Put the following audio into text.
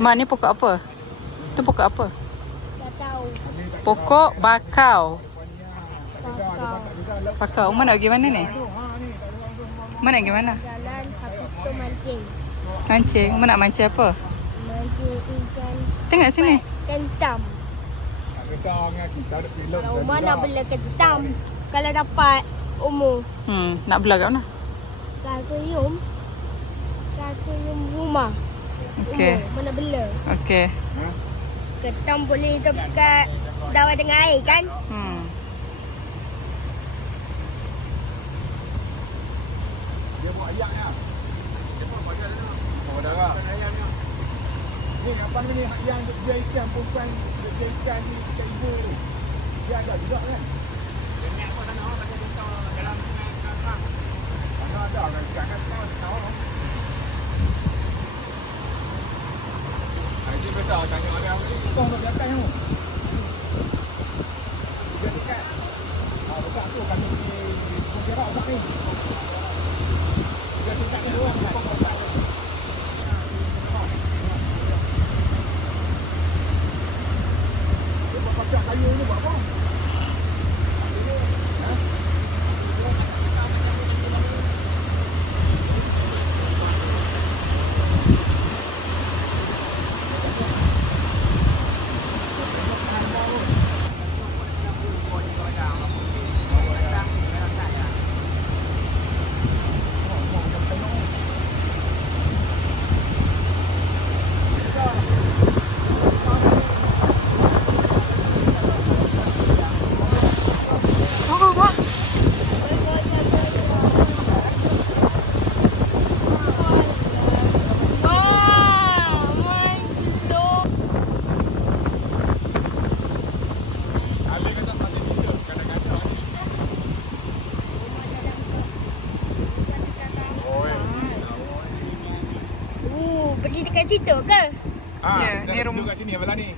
Mak ni pokok apa? Tu pokok apa? Tak tahu. Pokok bakau. Bakau. Bakau. Mak nak pergi mana ni? Mak nak pergi mana? Jalan habis tu mancing. Mancing. Mak nak mancing apa? Mancing ikan. Tengok sini. Kentam. Kalau Umar nak bela kentam. Kalau dapat umur. Nak belah kat mana? Ke akuarium. Ke akuarium rumah. Okey. Umur. Mana bela. Okey. Kentam boleh hidup kat dalam tengah air kan? Dia buat ayak ni. Dia buat badan ni. Oh, darah. Ni apa ni yang dia ikan perempuan dia ikan ni ikan ibu ni. Dia ada juga kan? Dia ni apa sana orang kata kita dalam tanah. Tanah ada kan ikan kan tahu. Ini betul tanya ada ni kong di atas tu. Dia dekat. Dekat tu kami di Perak tak ni. Dia dekat ni orang kong dekat. Dia buat pakai kayu ni buat apa? Pergi dekat situ ke? Ya, ni Kita rumah. duduk kat sini belah ni.